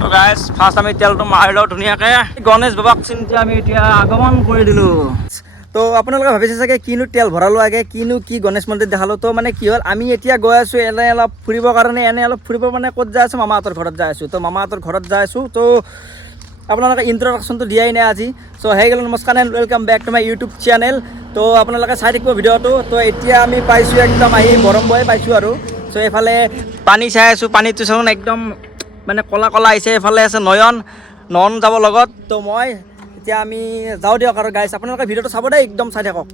তো guys first আমি তেলটো মাৰি লওঁ ধুনীয়াকৈ গণেশ বাবাক চিন্তি আমি এতিয়া আগমন কৰি দিলোঁ। তো আপোনালোকে ভাবিছে চাগে কিনো তেল ভৰালোঁ আগে কিনো কি গণেশ মন্দিৰ দেখালোঁ। তো মানে কি হ'ল আমি এতিয়া গৈ আছোঁ এনে অলপ ফুৰিবৰ কাৰণে অলপ ফুৰিব মানে ক'ত যাই আছোঁ মামাহঁতৰ ঘৰত যাই আছোঁ। তো মামাহঁতৰ ঘৰত যাই আছোঁ। তো আপোনালোকে ইন্ট্ৰডাকশ্যনটো দিয়াই নাই আজি। চ' হেই গ'ল নমস্কাৰ and welcome back to my YouTube channel. তো আপোনালোকে চাই থাকিব ভিডিঅ'টো। তো এতিয়া আমি পাইছোঁ একদম আহি বৰম্বই পাইছোঁ আৰু। চ' এইফালে পানী চাই আছোঁ পানীটো চাওঁ একদম মানে ক'লা ক'লা আহিছে। এইফালে আছে নয়ন যাব লগত। তো মই এতিয়া আমি যাওঁ দিয়ক আৰু গাইছ আপোনালোকে ভিডিঅ'টো চাব দেই একদম চাই থাকক।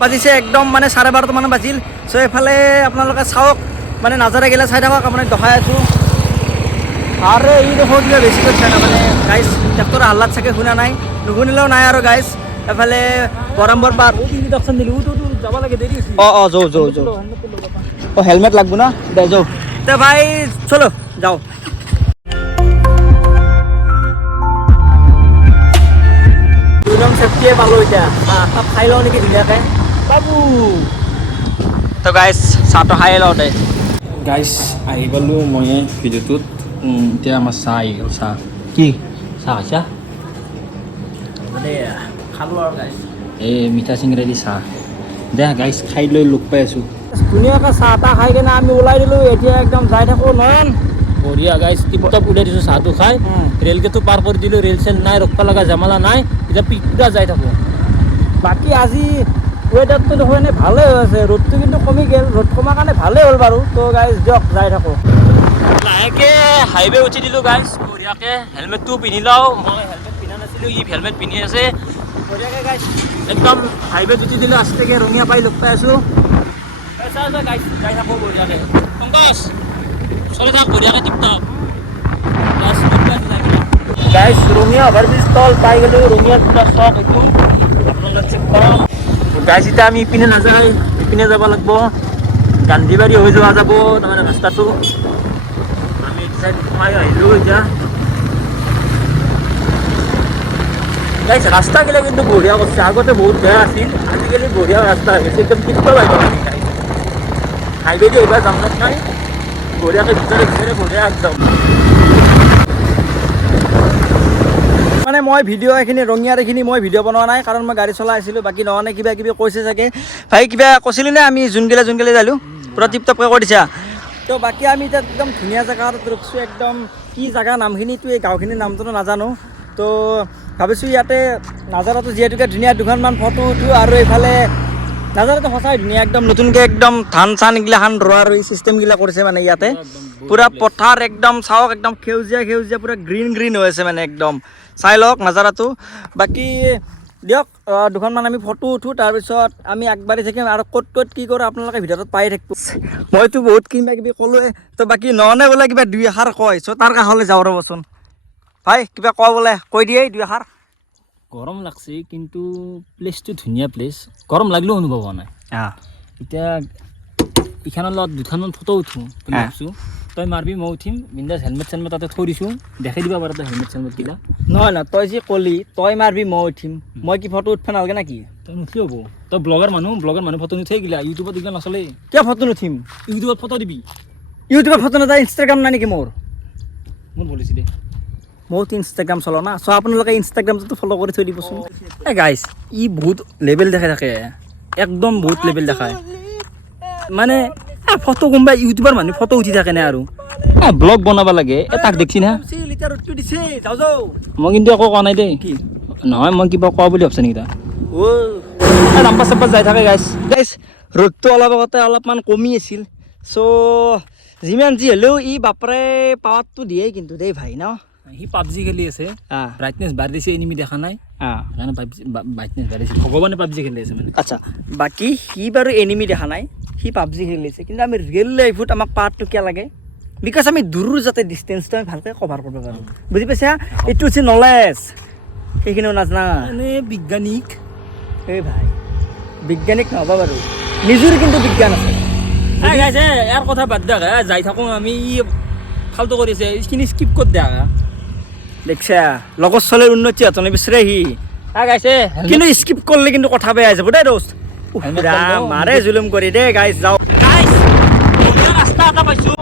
বাজিছে একদম মানে 12:30 মান বাজিল। চ' এইফালে আপোনালোকে চাওক মানে নাজাৰা গেলে চাই থাকক আপোনাক দেখাই আছোঁ। আৰু এই দেখোন কিবা বেছি কৈছে না মানে গাইছ ট্ৰেক্টৰ হাল্লাত চাগে শুনা নাই নুশুনিলেও নাই আৰু গাইছ। এফালে বৰম্বৰ পাৰ ইন্ট্ৰডাকশ্যন দিলোঁ যাব লাগে দেৰি যাওঁ হেলমেট লাগব না দে যাওঁ তে ভাই চলো যাওঁ। একদম চেফটিয়ে পালোঁ এতিয়া চাহ খাই লওঁ নেকি ধুনীয়াকৈ বাবু। তো গাইছ চাহটো খাই লওঁ দে গাইছ আহি পালোঁ মই ভিডিঅ'টোত। এতিয়া আমাৰ চাহ আহি গ'ল। চাহ কি চাহ খাইছা? দে খালোঁ আৰু গাইছ এই মিঠা চিংৰা দি চাহ দে গাইছ খাই লৈ লগ পাই আছোঁ। ধুনীয়াকৈ চাহ তাহ খাই কিনে আমি ওলাই দিলোঁ। এতিয়া একদম যাই থাকোঁ নয়ন বঢ়িয়া গাইছ টিপটপ উলাই দিছোঁ চাহটো খাই। ৰেলগেটো পাৰ কৰি দিলোঁ ৰেল চেল নাই ৰখিব লগা জামালা নাই এতিয়া পিকটা যাই থাকোঁ। বাকী আজি ৱেডাৰটো দেখোন এনেই ভালেই হৈ আছে ৰ'দটো কিন্তু কমি গ'ল ৰ'দ কমাৰ কাৰণে ভালেই হ'ল বাৰু। তো গাইজ দিয়ক যাই থাকোঁ লাহেকৈ হাইৱে উঠি দিলোঁ গাইছ বঢ়িয়াকৈ হেলমেটটো পিন্ধি লওঁ। মই হেলমেট পিন্ধা নাছিলোঁ ই হেলমেট পিন্ধি আছে বঢ়িয়াকৈ গাইজ একদম হাইৱেত উঠি দিলোঁ। আজতেকৈ ৰঙিয়া পাই লগ পাই আছোঁ। গাইজ যাই থাকোঁ বঢ়িয়াকৈ পংকজ চলি থাক বঢ়িয়াকৈ টিপটপ গাইজ ৰঙিয়া অভাৰব্ৰিজ তল পাই গ'লোঁ। ৰঙিয়াৰ পুৰা চক এইটো আপোনালোকে চেক কৰক গাইজ। এতিয়া আমি ইপিনে নাযায় ইপিনে যাব লাগিব গান্ধীবাৰী হৈ যোৱা যাব তাৰমানে ৰাস্তাটো। আমি এইটো চাইড সোমাই আহিলোঁ এতিয়া গাইজ। ৰাস্তাগিলা কিন্তু বঢ়িয়া কৰিছে আগতে বহুত বেয়া আছিল আজিকালি বঢ়িয়া ৰাস্তা হৈ গৈছে একদম টিকটক আহিব আমি গাইজ হাইৱে দি এইবাৰ যাম নাই বঢ়িয়াকৈ ভিতৰে বঢ়িয়া একদম মানে মই ভিডিঅ' এইখিনি ৰঙিয়াৰ এইখিনি মই ভিডিঅ' বনোৱা নাই কাৰণ মই গাড়ী চলাই আছিলোঁ। বাকী নহ'লে কিবা কিবি কৈছে চাগে ভাই কিবা কৈছিলি নে আমি যোনগিলা যালোঁ পূৰা টিপটপকৈ কৈ দিছা। তো বাকী আমি এতিয়া একদম ধুনীয়া জেগা এটাত ৰখিছোঁ একদম কি জেগা নামখিনিতো এই গাঁওখিনিৰ নামটোতো নাজানো। তো ভাবিছোঁ ইয়াতে নাজাৰাটো যিহেতুকে ধুনীয়া দুখনমান ফটো উঠোঁ আৰু এইফালে নাজাৰাটো সঁচাই ধুনীয়া একদম নতুনকৈ একদম ধান চান এইগিলাখান ৰোৱাৰ এই চিষ্টেমগিলা কৰিছে মানে ইয়াতে পূৰা পথাৰ একদম চাওক একদম সেউজীয়া পূৰা গ্ৰীণ হৈ আছে মানে একদম চাই লওক নাজাৰাটো। বাকী দিয়ক দুখনমান আমি ফটো উঠোঁ তাৰপিছত আমি আগবাঢ়ি থাকিম আৰু ক'ত কি কৰোঁ আপোনালোকে ভিডিঅ'টোত পাই থাকিব। মইতো বহুত কিবা কিবি ক'লোৱে তো বাকী নহ'লে বোলে কিবা দুই এষাৰ কয় চ' তাৰ কাষলৈ যাওঁ ৰ'বচোন ভাই কিবা কয় বোলে কৈ দিয়ে দুই এষাৰ। গৰম লাগছে কিন্তু প্লেচটো ধুনীয়া প্লেচ গৰম লাগলেও অনুভৱ হোৱা নাই। এতিয়া ইখানৰ লগত দুখনমান ফটো উঠোঁ বুলি ভাবিছোঁ। তই মাৰবি মই উঠিম বিন্দাছ হেলমেট চেলমেট তাতে থৈ দিছোঁ দেখাই দিব পাৰ তই হেলমেট চেলমেট কিবা নহয় তই যি ক'লি তই মাৰবি মই উঠিম মই কি ফটো উঠিব নালাগে নেকি? তই নুঠি হ'ব তই ব্লগাৰ মানুহ ফটো নুঠাই গিলা ইউটিউবত এইগিলা নচলে। কিয় ফটো নুঠিম? ইউটিউবত ফটো দিবি ইউটিউবত ফটো নাযায় ইনষ্টাগ্ৰাম নাই নেকি মোৰ বলিছে দে মইতো ইনষ্টাগ্ৰাম চলাওঁ না। চ' আপোনালোকে ইনষ্টাগ্ৰামটো ফ'ল' কৰি থৈ দিবচোন। এই গাইছ ই বহুত লেভেল দেখাই থাকে একদম বহুত লেভেল দেখায় মানে ফটো কোনোবাই ইউটিউবাৰ মানুহ ফটো উঠি থাকে নে আৰু ব্লগ বনাব লাগে তাক দেখছি না মই কিন্তু একো কোৱা নাই দেই নহয় মই কিবা কোৱা বুলি ভাবছা নেকি তা নাম্বাৰ চাম্বাৰ যাই থাকে গাইছ ৰ'দটো অলপ আগতে অলপমান কমি আছিল। চ' যিমান যি হ'লেও ই বাপৰে পাৱাৰটো দিয়ে কিন্তু দেই ভাই ন। সি পাবজি খেলি আছে ব্ৰাইটনেছ বাঢ়ি দিছে এনিমি দেখা নাই সেইকাৰণে ব্ৰাইটনেছ বাঢ়িছে ভগৱানে পাবজি খেলি আছে মানে। আচ্ছা বাকী সি বাৰু এনিমি দেখা নাই সি পাবজি খেলি আছে কিন্তু আমি ৰিয়েল লাইফত আমাক পাৱাৰটো কিয় লাগে বিকজ আমি দূৰৰ যাতে ডিষ্টেঞ্চটো আমি ভালকৈ কভাৰ কৰিব পাৰোঁ বুজি পাইছা। এইটো হৈছে নলেজ সেইখিনিও নাজানা মানে বিজ্ঞানিক এই ভাই বিজ্ঞানিক নহ'ব বাৰু নিজৰ কিন্তু বিজ্ঞান আছে। ইয়াৰ কথা বাদ দিয়া যাই থাকোঁ আমি ফাল্টু কৰি আছে এইখিনি স্কিপ কৰি দিয়া দেখছা লগৰ ছোৱালীৰ উন্নতি হাত নিবিচাৰে সি কিন্তু স্কিপ কৰিলে কিন্তু কথা বেয়া যাব দেই দোস্ত মাৰে জুলুম কৰি দেই গাইছ যাওঁ ৰাস্তা এটা পাইছোঁ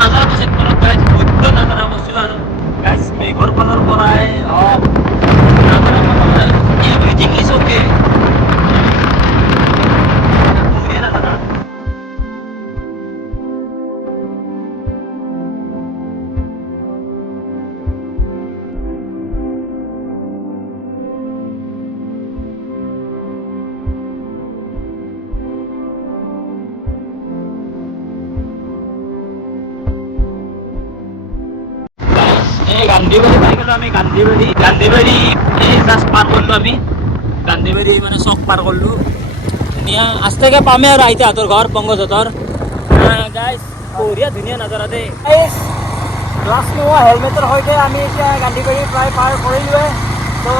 নাজাৰটো চেক কৰক গাইজ, বৈদ্য নাজাৰা বস্তু আৰু গাইজ মেঘৰ পালৰ পৰাই নাজাৰা পালৰ এভৰিথিং ইজ অ'কে। গান্ধীবাৰী পাই গ'লো আমি, গান্ধীবাৰী এই জাষ্ট পাৰ কৰিলোঁ আমি, গান্ধীবাৰী মানে চক পাৰ কৰিলোঁ। ধুনীয়া আস্তেকে পামে আৰু আইতাহঁতৰ ঘৰ পংকজহঁতৰ। গাইজ বঢ়িয়া ধুনীয়া নাজাৰা দেই। গ্লাছ নোহোৱা হেলমেটৰ সৈতে আমি এতিয়া গান্ধীবাৰী প্ৰায় পাৰ কৰিলোৱে। তো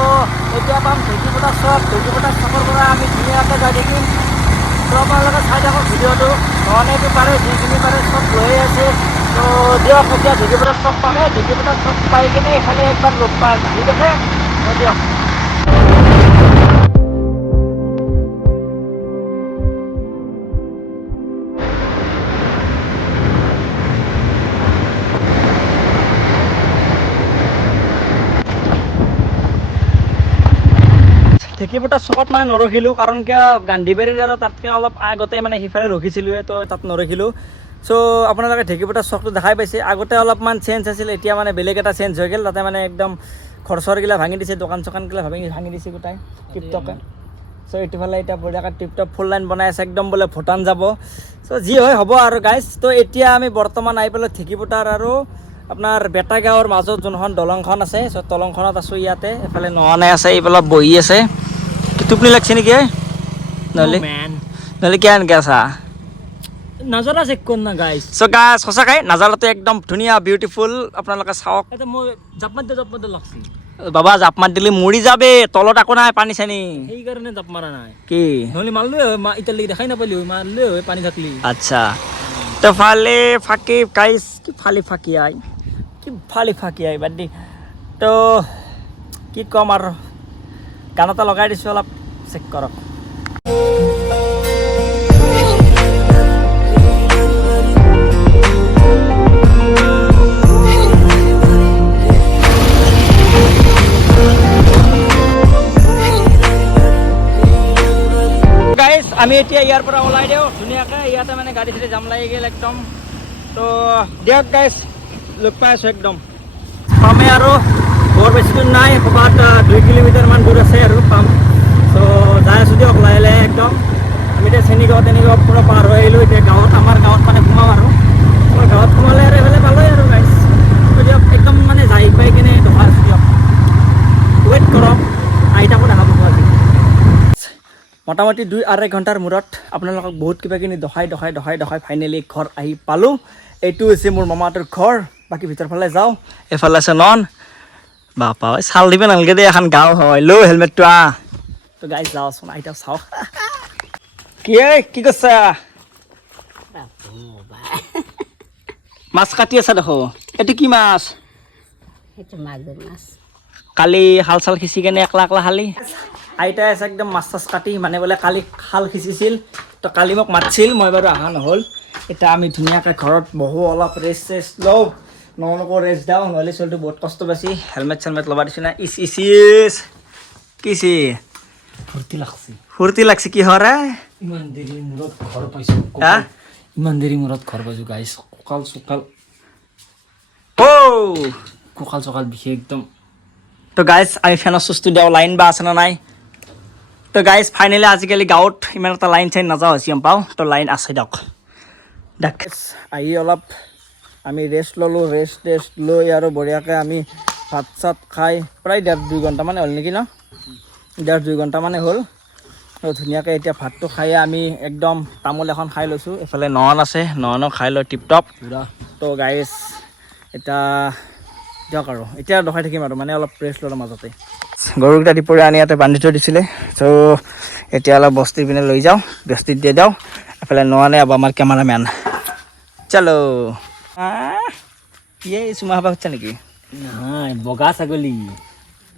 এতিয়া পাম ঢেকীপটা চক। ঢেকীপটা চকৰ পৰা আমি ধুনীয়াকৈ যাই থাকিম। তো আপোনালোকে চাই থাকক ভিডিঅ'টো, নহ'লেতো পাৰে যিখিনি পাৰে চব লৈয়ে আছে। তো দিয়ক এতিয়া ঢেকীপটা চক পামে, ঢেকীপটা চক পাই কিনে এইফালে একবাৰ লগ পাম, ঠিক আছে দিয়ক। ঢেকীপটা চকত মানে নৰখিলোঁ, কাৰণ কিয় গান্ধীবাৰীৰ আৰু তাতকৈ অলপ আগতে মানে সিফালে ৰখিছিলোঁ, তো তাত নৰখিলোঁ। চ' আপোনালোকে ঢেকীপটা চকটো দেখাই পাইছে। আগতে অলপমান চেঞ্জ আছিল, এতিয়া মানে বেলেগ এটা চেঞ্জ হৈ গ'ল। তাতে মানে একদম ঘৰ চৰগিলা ভাঙি দিছে, দোকান চোকানগিলা ভাঙি দিছে গোটাই টিপটপে। চ' এইটোফালে এতিয়া বঢ়িয়াকৈ টিপটপ ফুল লাইন বনাই আছে, একদম বোলে ভূটান যাব। চ' যি হয় হ'ব আৰু গাইজ। তো এতিয়া আমি বৰ্তমান আহি পেলাই ঢেকীপটাৰ আৰু আপোনাৰ বেটা গাঁৱৰ মাজত যোনখন দলংখন আছে, চ' দলংখনত আছোঁ ইয়াতে। এইফালে নহানাই আছে, এইফালে বহি আছে। টোপনি লাগছে নেকি নহ'লে নহ'লে কিয় এনেকৈ আছা? নাজাৰা চেক কৰ না গাইজ। চ' গাইজ সঁচাকৈ নাজাৰাটো একদম ধুনীয়া বিউটিফুল, আপোনালোকে চাওক। এতিয়া মই জাপ মাৰতে লাগছি। বাবা জাপ মাৰ দিলে মৰি যাবে, তলত একো নাই পানী চানী। সেইকাৰণে জাপ মাৰা নাই, কি নহ'লে মাৰলোৱে হয়, এতিয়ালৈকে দেখাই নাপালি হয়, মাৰলোৱে হয় পানী থাকলি। আচ্ছা তো ফালে ফাঁকি গাইজ, কি ফালি ফাঁকি আই, কি ফালি ফাঁকি আই বাদ দি। তো কি ক'ম আৰু, গান এটা লগাই দিছোঁ, অলপ চেক কৰক। গাইজ আমি এতিয়া ইয়াৰ পৰা ওলাই দিওঁ ধুনীয়াকৈ। ইয়াতে মানে গাড়ী চাড়ী জাম লাগি গ'ল একদম। তো দিয়ক গাইজ, লগ পাই আছোঁ একদম পামে আৰু বৰ বেছি দূৰ নাই, ক'ৰবাত 2 কিলোমিটাৰমান দূৰ আছে আৰু পাম। চ' যাই আছোঁ দিয়ক লাহে লাহে একদম। আমি এতিয়া চেনীগাঁও পূৰা পাৰ হৈ আহিলোঁ। এতিয়া গাঁৱত, আমাৰ গাঁৱত মানে সোমাম আৰু গাঁৱত সোমালে আৰু এইফালে পালোঁৱে আৰু গাইজ। দিয়ক একদম মানে যাই পাই কিনে দেখাই আছোঁ দিয়ক, ৱেইট কৰক, আইতাকো দেখা পাব আজি। মোটামুটি 2-2.5 ঘণ্টাৰ মূৰত আপোনালোকক বহুত কিবাকিবি দেখাই ফাইনেলি ঘৰ আহি পালোঁ। এইটো হৈছে মোৰ মামাহঁতৰ ঘৰ। বাকী ভিতৰ ফালে যাওঁ, এইফালে আছে নন। বাপা চাল দিব নালাগে দেই, এখন গাঁও হয়। ল' হেলমেটটো তো গাইজ যাওঁচোন, আইতা চাওক কি কৈছা? মাছ কাটি আছা দেখো, এইটো কি মাছ? কালি হাল চাল সিঁচি কেনে একলা খালি? আইতাই আছে একদম মাছ চাছ কাটি, মানে বোলে কালি খাল সিঁচিছিল, তো কালি মোক মাতিছিল, মই বাৰু অহা নহ'ল। এতিয়া আমি ধুনীয়াকৈ ঘৰত বহোঁ, অলপ ৰেষ্ট লওঁ, নকৌ ৰেষ্ট দিওঁ, নহ'লে চলিটো বহুত কষ্ট পাইছি। হেলমেট চেলমেট ল'বা দিছোঁ না। কিছি ফূৰ্তি লাগছি কি হৰে? ইমান দেৰি মূৰত ঘৰ পাইছোঁ, ইমান দেৰি মূৰত ঘৰ পাইছোঁ গাইজ। কঁকাল চকাল বিশেষ একদম। তো গাইজ আমি ফেনৰ চুচটো দিওঁ, লাইন বা আছে না নাই। তো গাইজ ফাইনেলি আজিকালি গাঁৱত ইমান এটা লাইন চাইন নাযাওঁ হৈছে গম পাওঁ। তো লাইন আছে দিয়ক। আহি অলপ আমি ৰেষ্ট ল'লোঁ, ৰেষ্ট লৈ আৰু বঢ়িয়াকৈ আমি ভাত চাত খাই প্ৰায় 1.5-2 ঘণ্টামানে হ'ল নেকি ন? 1.5-2 ঘণ্টামানে হ'ল। তো ধুনীয়াকৈ এতিয়া ভাতটো খাই আমি একদম তামোল এখন খাই লৈছোঁ। এইফালে নন আছে, ননো খাই লৈ টিপটপ। তো গাইজ এতিয়া দিয়ক আৰু এতিয়া দেখাই থাকিম আৰু মানে অলপ ৰেষ্ট ল'লোঁ মাজতে। গৰুকেইটা দুপৰীয়া আনি ইয়াতে বান্ধি থৈ দিছিলে। চ' এতিয়া অলপ বস্তি পিনে লৈ যাওঁ, বস্তিত দিয়ে যাওঁ। এফালে ননে আব আমাৰ কেমেৰামেন চলো। কি চুমা খাব খুজিছা নেকি? নহয়, বগা ছাগলী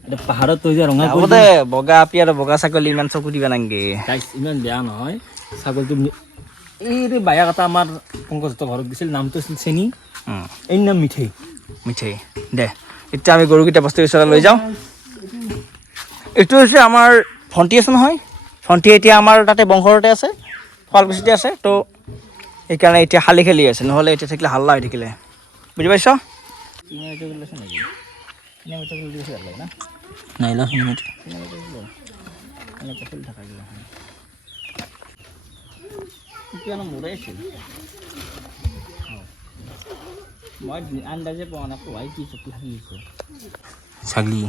এটা পাহাৰত তৈ যে ৰঙা দে বগা আপি আৰু বগা ছাগলী ইমান চকু দিবা নাংগে। ইমান বেয়া নহয় ছাগলীটো। এই বায়া কটা আমাৰ পংকজহঁতৰ ঘৰত দিছিল, নামটো আছিল চেনি। এই নাম মিঠেই মিঠেই দে এতিয়া আমি গৰুকেইটা বস্তু ওচৰলৈ লৈ যাওঁ এইটো হৈছে আমাৰ ভণ্টি আছে নহয় ভণ্টি এতিয়া আমাৰ তাতে বংশৰতে আছে শুৱালকুছিতে আছে তো সেইকাৰণে এতিয়া শালি খেলি আছে নহ'লে এতিয়া থাকিলে হাল্লা হৈ থাকিলে বুজি পাইছ নাই লা মই আন্দাজে পোৱা নাই পোৱাই কি চকু লাগিছে ছাগলী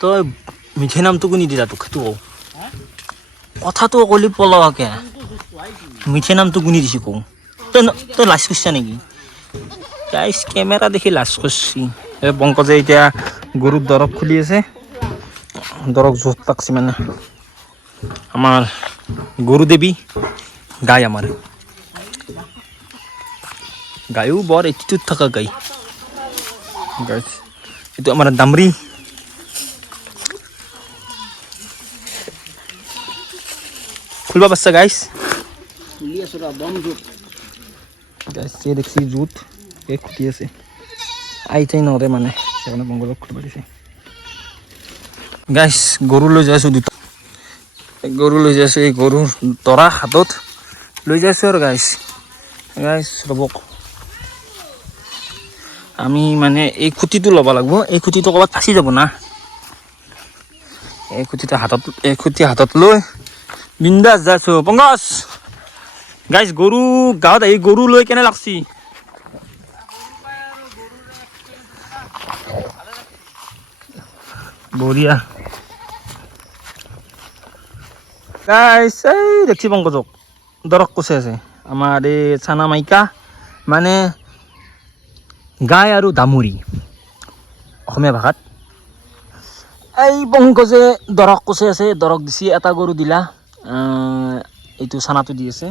তই মিঠে নামটো কোনি দিলা তোক সেইটো কথাটো অকলি পলাৱাকে মিঠে নামটো কোনি দিছে কওঁ তই লাজ কৰিছা নেকি গাইছ কেমেৰা দেখি লাজ কৰিছি এই পংকজে এতিয়া গৰুৰ দৰৱ খুলি আছে দৰৱ জোত পাকছি মানে আমাৰ গৰু দেৱী গাই আমাৰ গায়ো বৰ এটিটিউড থকা গাই গাইছ এইটো আমাৰ দামৰি খুলিব পাৰছা গাইছ খুলি আছোঁ ৰ বম জোত গাইছ এই দেখছি জোত এই খুটি আছে আইতাই নৰে মানে সেইকাৰণে বংগলক খুলিব দিছে গাইছ গৰু লৈ যাইছোঁ দুটা গৰু লৈ যাইছোঁ এই গৰুৰ তৰা হাতত লৈ যাইছোঁ আৰু গাইছ গাইছ ৰ'বক আমি মানে এই খুঁটিটো ল'ব লাগিব এই খুঁটিটো ক'ৰবাত ফাঁচি যাব না এই খুঁটি হাতত লৈ বিন্দাছ যাইছোঁ পংকজ গাইছ গৰু গাঁৱত আহি গৰু লৈ কেনে লাগছি বঢ়িয়া গাইছ এই দেখছি পংকজক দৰক কচে আছে আমাৰ এই চানা মাইকা মানে গাই আৰু দামুৰী অসমীয়া ভাষাত এই পংকজে দৰক কচে আছে দৰক দিছি এটা গৰু দিলা এইটো চানাটো দি আছে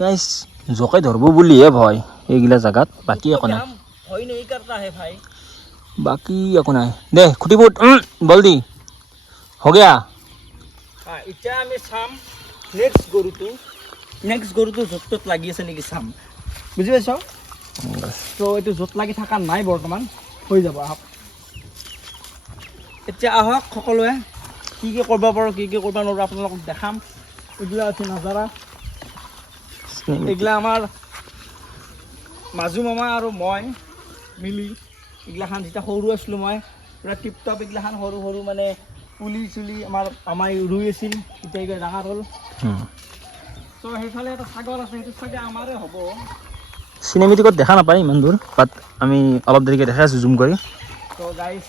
গাইছ জোকে ধৰিব বুলিহে ভয় এইগিলা জেগাত বাকী একো নাই ভয় নেই কৰতা হে ভাই বাকী একো নাই দে খুটি ফুট জলদি হৈ গয়া এতিয়া আমি চাম নেক্সট গৰুটো য'ত ত'ত লাগি আছে নেকি চাম বুজি পাইছ তো এইটো য'ত লাগি থকা নাই বৰ্তমান হৈ যাব আহক এতিয়া আহক সকলোৱে কি কি কৰিব পাৰোঁ কি কি কৰিব নোৱাৰোঁ আপোনালোকক দেখাম এইগিলা আছে নাজাৰা এইগিলা আমাৰ মাজু মামা আৰু মই মিলি এইগিলাখান যেতিয়া সৰু আছিলোঁ মই পূৰা টিপ টপ এইগিলাখান সৰু সৰু মানে পুলি চুলি আমাৰ ৰুই আছিল এতিয়া এইগিলা ডাঙৰ হ'ল তো সেইফালে এটা ছাগল আছে সেইটো চাগে আমাৰে হ'ব চিনেমেটিকত দেখা নাপায় ইমান দূৰ বাট আমি অলপ দেৰিকৈ দেখাই আছোঁ জুম কৰি তো গাইছ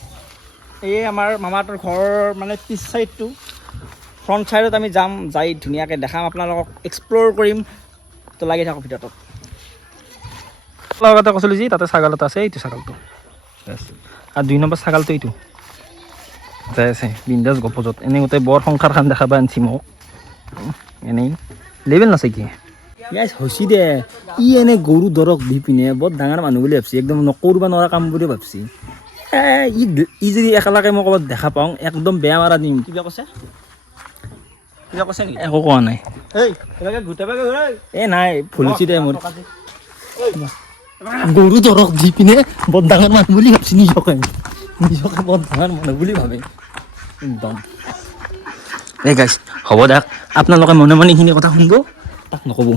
এই আমাৰ মামাটোৰ ঘৰৰ মানে পিছ চাইডটো ফ্ৰণ্ট চাইডত আমি যাম যাই ধুনীয়াকৈ দেখাম আপোনালোকক এক্সপ্ল'ৰ কৰিম তো লাগি থাকক ভিতৰত লগতে কৈছিলোঁ যি তাতে ছাগল এটা আছে এইটো ছাগলটো আৰু 2 নম্বৰ ছাগলটো এইটো যাই আছে বিন্দাছ গপজত এনেই গোটেই বৰ সংসাৰখন দেখা পাই আনিছি মোক এনেই লেভেল নাছে কি ইয়াই হৈছি দে ই এনে গৰু দৰক দি পিনে বৰ ডাঙৰ মানুহ বুলি ভাবছি একদম নকৰিব নোৱাৰা কাম বুলি ভাবছি ই যদি একেলগে মই ক'ৰবাত দেখা পাওঁ একদম বেয়া মাৰা দিম কিবা কৈছে নেকি একো কোৱা নাই এই নাই ভুল হৈছে দে মোৰ গৰু দৰক দি পিনে বৰ ডাঙৰ মানুহ বুলি ভাবছি নিজকে বৰ ডাঙৰ মানুহ বুলি ভাবে একদম এই গাইছ হ'ব দিয়ক আপোনালোকে মনে মনে এইখিনি কথা শুনিব তাক নক'ব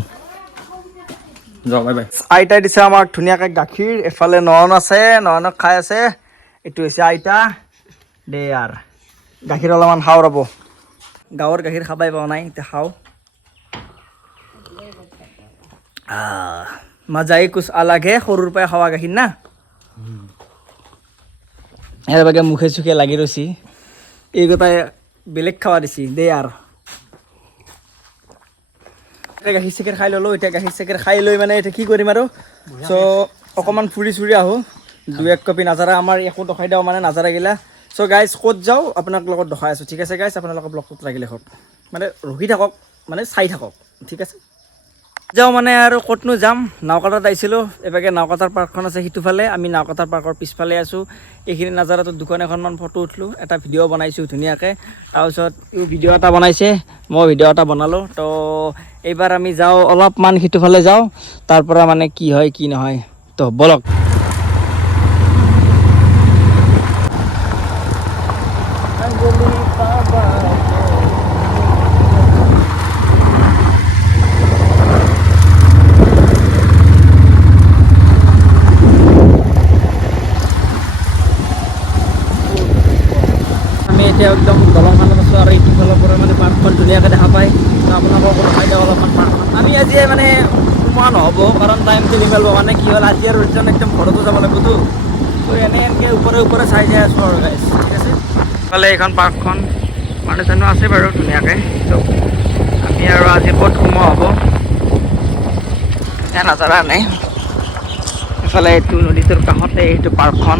যাওক বাই বাই আইতাই দিছে আমাক ধুনীয়াকৈ গাখীৰ এফালে নয়ন আছে নয়নক খাই আছে এইটো হৈছে আইতা দে আৰ গাখীৰ অলপমান খাওঁ ৰ'ব গাঁৱৰ গাখীৰ খাবাই পোৱা নাই এতিয়া খাওঁ মজাই কুছ আলাগ হে সৰুৰ পৰাই খোৱা গাখীৰ না ইয়াৰ বাগে মুখে চুখে লাগি ৰৈছি এইকেইটাই বেলেগ খাৱা দিছি দে আৰ গাখীৰ চাখীৰ খাই ল'লোঁ এতিয়া গাখীৰ চাখীৰ খাই লৈ মানে এতিয়া কি কৰিম আৰু চ' অকণমান ফুৰি চুৰি আহোঁ 2-1 কপি নাজাৰা আমাৰ একো দেখাই দিওঁ মানে নাজাৰাগিলা চ' গাইজ ক'ত যাওঁ আপোনাক লগত দেখাই আছোঁ ঠিক আছে গাইজ আপোনালোকৰ ব্লগটোত লাগিলে হওক মানে ৰখি থাকক মানে চাই থাকক ঠিক আছে যাওঁ মানে আৰু ক'তনো যাম, নাওকাটাত আহিছিলোঁ। এবাগে নাওকাটাৰ পাৰ্কখন আছে সিটোফালে, আমি নাওকাটাৰ পাৰ্কৰ পিছফালে আছোঁ। এইখিনি নাজাৰাটো দুখন এখনমান ফটো উঠলোঁ, এটা ভিডিঅ' বনাইছোঁ ধুনীয়াকৈ। তাৰপিছত ভিডিঅ' এটা বনাইছে, মই ভিডিঅ' এটা বনালোঁ। তো এইবাৰ আমি যাওঁ অলপমান সিটোফালে যাওঁ, তাৰ পৰা মানে কি হয় কি নহয় তো বলক। আমি এতিয়া একদম দলংখনত আছোঁ আৰু এইটো ফালৰ পৰা মানে পাৰ্কখন ধুনীয়াকৈ দেখা পায়। তো আপোনালোকক দেখাই দিওঁ অলপমান পাৰ্কখন। আমি আজি মানে সোমোৱা নহ'ব, কাৰণ টাইমটো নিমিলিব। মানে কি হ'ল, আজি আৰু ৰিটাৰ্ণ একদম ঘৰতো যাব লাগিবতো। তো এনেকৈ ওপৰে ওপৰে চাই যাই আছোঁ আৰু গাইছ, ঠিক আছে। ইফালে এইখন পাৰ্কখন মানুহ চানুহ আছে বাৰু ধুনীয়াকৈ। তো আমি আৰু আজি ক'ত সোমোৱা হ'ব এতিয়া নাজানা নাই। ইফালে এইটো নদীটোৰ কাষতে এইটো পাৰ্কখন,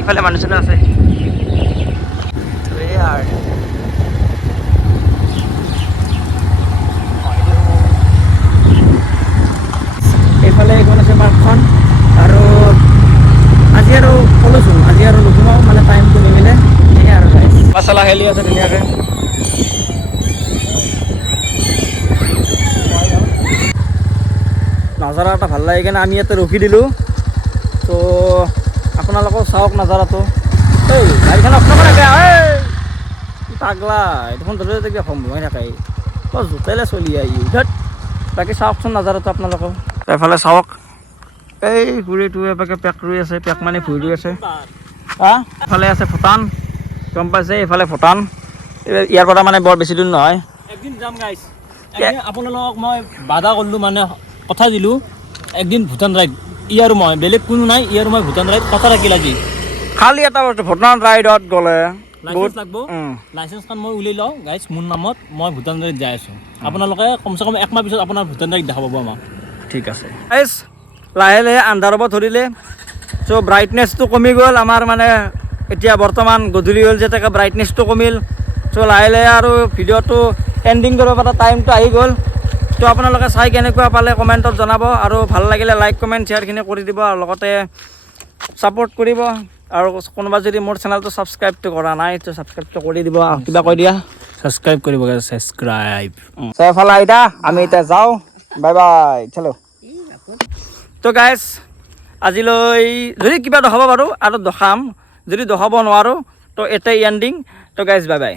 ইফালে মানুহ চানুহ আছে। এইফালে এইখন আছে পাৰ্কখন। আৰু আজি আৰু ক'লোচোন, আজি আৰু নুসুমাওঁ, মানে টাইমটো নিমিলে। সেয়াই আৰু মছলা খেলি আছে ধুনীয়াকৈ। নাজাৰা এটা ভাল লাগে কিনে আমি ইয়াতে ৰখি দিলোঁ। তো আপোনালোকেও চাওক নাজাৰাটো। এই গাড়ীখন অফ কৰিব লাগে, এই পাগলা দেখোন ধৰি কিবা ভম ভমাই থাকে। জোতেলে চলি আহি ধেত। বাকী চাওকচোন নাজাৰাটো আপোনালোকেও। এইফালে চাওক, এই ঘূৰিটো এপাকে পেক ৰুই আছে, পেক মানে ভুই ৰুই আছে। ইফালে আছে ভূটান, গম পাইছে, এইফালে ভূটান। ইয়াৰ পৰা মানে বৰ বেছি দূৰ নহয়। একদিন যাম গাইছ, একদিন আপোনালোকক মই বাধা কৰিলোঁ, মানে কথা দিলোঁ, একদিন ভূটান ৰাইড ই আৰু মই, বেলেগ কোনো নাই, ই আৰু মই ভূটান ৰাইড কথা থাকিল আজি। খালি এটা বস্তু, ভূটান ৰাইডত গ'লে লাইচেঞ্চ লাগব, লাইচেঞ্চখন মই উলিয়াই লওঁ গাইছ মোৰ নামত, মই ভূটান ৰাইড যাই আছোঁ। আপোনালোকে কমচে কম একমাহ পিছত আপোনাৰ ভূটান ৰাইড দেখা পাব আমাক। ঠিক আছে গাইছ, লাহে লাহে আন্ধাৰ হ'ব ধৰিলে। চ' ব্ৰাইটনেছটো কমি গ'ল আমাৰ, মানে এতিয়া বৰ্তমান গধূলি হ'ল যেতিয়া ব্ৰাইটনেছটো কমিল। চ' লাহে লাহে আৰু ভিডিঅ'টো এণ্ডিং কৰিব পৰা টাইমটো আহি গ'ল। তো আপোনালোকে চাই কেনেকুৱা পালে কমেণ্টত জনাব, আৰু ভাল লাগিলে লাইক কমেণ্ট শ্বেয়াৰখিনি কৰি দিব, আৰু লগতে ছাপোৰ্ট কৰিব। আৰু কোনোবা যদি মোৰ চেনেলটো ছাবস্ক্ৰাইবটো কৰা নাই, তো ছাবস্ক্ৰাইবটো কৰি দিব। কিবা কৈ দিয়া, ছাবস্ক্ৰাইব কৰিব গাইছ, ছাবস্ক্ৰাইব। চাইফালে আইতা, আমি এতিয়া যাওঁ, বাই বাই, চলো। তো গাইছ, আজিলৈ যদি কিবা দেখাব পাৰোঁ আৰু দেখাম, যদি দেখাব নোৱাৰোঁ তো এটাই এণ্ডিং। তো গাইছ বাই বাই।